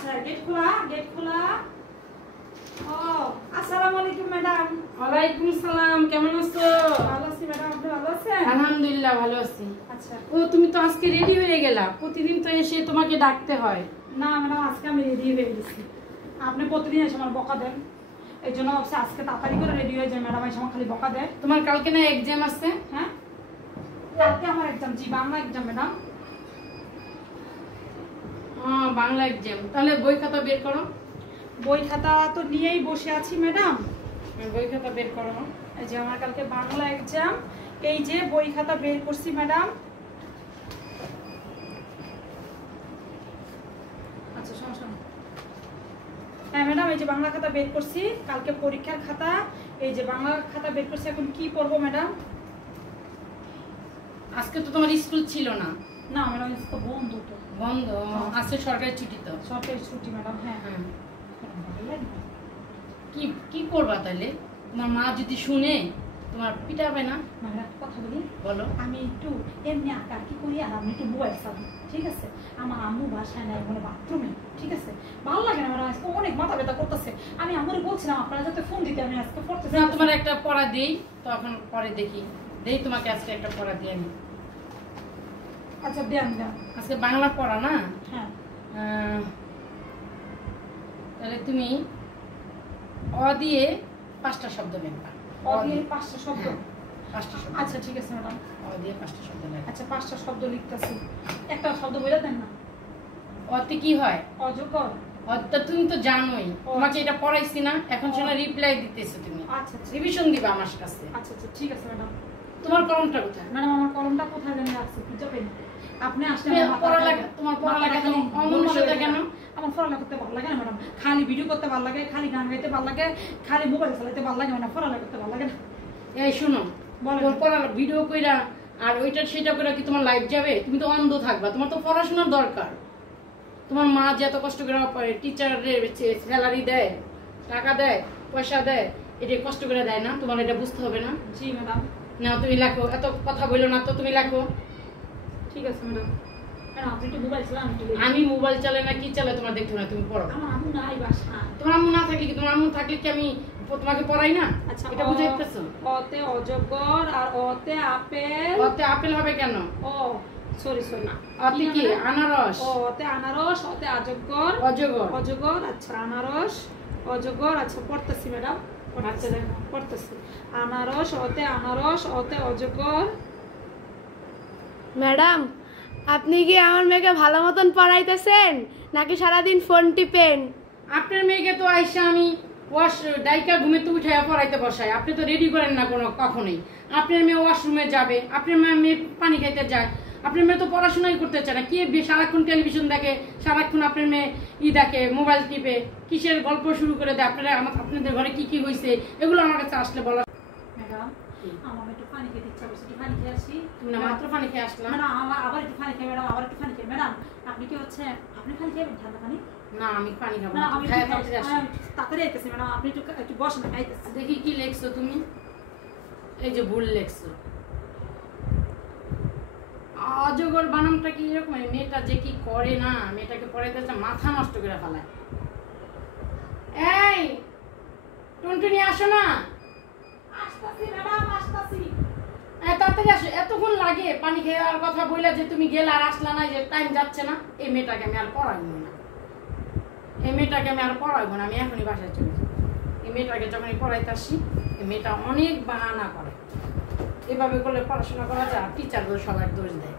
আচ্ছা গেট খোলা ও আসসালামু আলাইকুম ম্যাডাম। ওয়ালাইকুম সালাম, কেমন আছো? ভালো আছি ম্যাডাম, আপনি ভালো আছেন? আলহামদুলিল্লাহ ভালো আছি। আচ্ছা ও তুমি তো আজকে রেডি হয়ে গেলা, প্রতিদিন তো এসে তোমাকে ডাকতে হয়। না ম্যাডাম, আজকে আমি রেডি হয়ে গেছি। আপনি প্রতিদিন এসে আমার বকা দেন, এই জন্য ভাবছি আজকে তাড়াতাড়ি করে রেডি হয়ে যায়। ম্যাডাম এসে আমার খালি বকা দেয়। তোমার কালকে না এক্সাম আছে? হ্যাঁ কালকে আমার এক্সাম, জি Bangla exam madam. Bangla exam, তাহলে বই খাতা বের করো। বই খাতা তো নিয়েই বসে আছি ম্যাডাম। বই খাতা বের করো। এই যে আমার কালকে বাংলা এক্সাম, এই যে বই খাতা বের করছি ম্যাডাম। আচ্ছা সমস্যা নেই। হ্যাঁ ম্যাডাম, এই যে বাংলা খাতা বের করছি, কালকে পরীক্ষার খাতা। এই যে বাংলা খাতা বের করছি, এখন কি পড়বো ম্যাডাম? আজকে তো তোমার স্কুল ছিল না? না ম্যাডাম, তো বন্ধ তো। বন্ধ? আজকে সরকারি ছুটি তো। সরকারি ছুটি ম্যাডাম। হ্যাঁ হ্যাঁ, কি কি করবা তাহলে? তোমার মা যদি শুনে তোমার পিটাবে না? ম্যাডাম কথা বলি, বলো। আমি একটু এমনি আঁকা কি করি, আর আমি একটু মোবাইল চালাই, ঠিক আছে? আমার আম্মু বাসায় নাই, মানে বাথরুমে, ঠিক আছে? ভালো লাগে না ম্যাডাম, আজকে অনেক মাথা ব্যথা করতেছে। আমি আম্মুরে বলছিলাম আপনারা যাতে ফোন দিতে, আমি আজকে পড়তেছি না, তোমার একটা পড়া দেই, তখন পরে দেখি। দেই তোমাকে আজকে একটা পড়া দিয়ে আমি। আচ্ছা দেন দেন। আজকে বাংলা পড়া না? হ্যাঁ তাহলে তুমি অ দিয়ে 5টা শব্দ লিখবা। অ দিয়ে 5টা শব্দ? 5টা শব্দ। আচ্ছা ঠিক আছে ম্যাডাম। অ দিয়ে 5টা শব্দ লিখবা। আচ্ছা 5টা শব্দ লিখতেছি, একটা শব্দ বলে দেন না। অতে কি হয়? অজগর। অতে তুমি তো জানোই, তোমাকে এটা পড়াইছি না? এখন শোনা রিপ্লাই দিতেছো তুমি। আচ্ছা আচ্ছা রিভিশন দিবা আমার কাছে। আচ্ছা আচ্ছা ঠিক আছে ম্যাডাম। তোমার কলমটা কোথায়? ম্যাডাম আমার কলমটা কোথায় জানি রাখছি, খুঁজে পাই না। আপনি আসলে পড়ালেখা, তোমার পড়ালেখা কেন অমনোযোগী কেন? আমার পড়ালেখা করতে ভালো লাগে না ম্যাডাম, খালি ভিডিও করতে ভালো লাগে, খালি গান গাইতে ভালো লাগে, খালি মোবাইল চালাতে ভালো লাগে, মানে পড়ালেখা করতে ভালো লাগে না। এই শোনো, বলেন। তোর পড়া ভিডিও কইরা আর ওইটা সেটা করে কি তোমার লাইফ যাবে? তুমি তো অন্ধ থাকবা, তোমার তো পড়াশোনার দরকার। তোমার মা যে এত কষ্ট করে টিচারের স্যালারি দেয়, টাকা দেয়, পয়সা দেয়, এটা কষ্ট করে দেয় না? তোমার এটা বুঝতে হবে না? জি ম্যাডাম। না তুমি লেখো, এত কথা বললো না তো, তুমি লেখো। ঠিক আছে ম্যাডাম। ম্যাডাম আপনি একটু মোবাইল চালান। আমি মোবাইল চালাই না কি চালাই তোমার দেখতে না, তুমি পড়ো। আমার আম্মু নাই বাসায়। তোমার আম্মু না থাকলে কি, তোমার আম্মু থাকলে কি আমি তোমাকে পড়াই না? আচ্ছা এটা বুঝাইতেছো? অতে অজগর আর অতে আপেল। অতে আপেল হবে কেন? ও সরি সরি। অতে কি? আনারস। ও অতে আনারস, অতে অজগর। অজগর। অজগর, আচ্ছা আনারস, অজগর। আচ্ছা পড়তেছি ম্যাডাম, পড়তেছি। আনারস, অতে আনারস, অতে অজগর। ম্যাডাম আপনি কি আমার মেয়েকে ভালো মতন পড়াইতেছেন নাকি সারাদিন ফোন টিপেন? আপনার মেয়েকে তো আইসা আমি ওয়াশ ডাইকা ঘুমে তো উঠাইয়া পড়াইতে বসাই, আপনি তো রেডি করেন না কোনো কখনোই। আপনার মেয়ে ওয়াশরুমে যাবে, আপনার মেয়ে পানি খাইতে যায়, আপনার মেয়ে তো পড়াশোনাই করতে চায় না। কি সারাক্ষণ টেলিভিশন দেখে, সারাক্ষণ আপনার মেয়ে দেখে, মোবাইল টিপে, কিসের গল্প শুরু করে দেয়। আপনারা আপনাদের ঘরে কি কি হয়েছে এগুলো আমার কাছে আসলে বলা। ম্যাডাম আমার একটু পানি খেতে ইচ্ছা করছে, একটু পানি খেয়ে আসি। তুমি না মাত্র পানি খেয়ে আসলাম? ম্যাডাম আবার একটু পানি খাই ম্যাডাম, আবার একটু পানি খাই। ম্যাডাম আপনি কি হচ্ছে, আপনি পানি খাবেন ঠান্ডা পানি? না আমি পানি খাবো না না, আমি খাই তাড়াতাড়ি আসি। তাড়াতাড়ি আইতেছি ম্যাডাম, আপনি একটু বসেন, খাইতেছি। দেখি কি লেখছো তুমি? এই যে ভুল লেখছো। অজগর বানামটা কি এরকম? মেয়েটা যে কি করে না, মেয়েটাকে পড়াইতে মাথা নষ্ট করে ফেলায়। এই টুনটুনি আসো না। আসতাছি ম্যাডাম, আসতাছি। তাড়াতাড়ি আসো, এতক্ষণ লাগে পানি খেয়ে আর কথা বললা যে তুমি গেলে আর আসলা না, যে টাইম যাচ্ছে না। এই মেয়েটাকে আমি আর পড়াইবো না, এই মেয়েটাকে আমি আর পড়াইবো না, আমি এখনই বাসায় চলে যাবো। এই মেয়েটাকে যখনই পড়াইতে আসি, এই মেয়েটা অনেক বাহানা করে। এভাবে করলে পড়াশোনা করা যায়, আর টিচারগুলো সবার দোষ দেয়।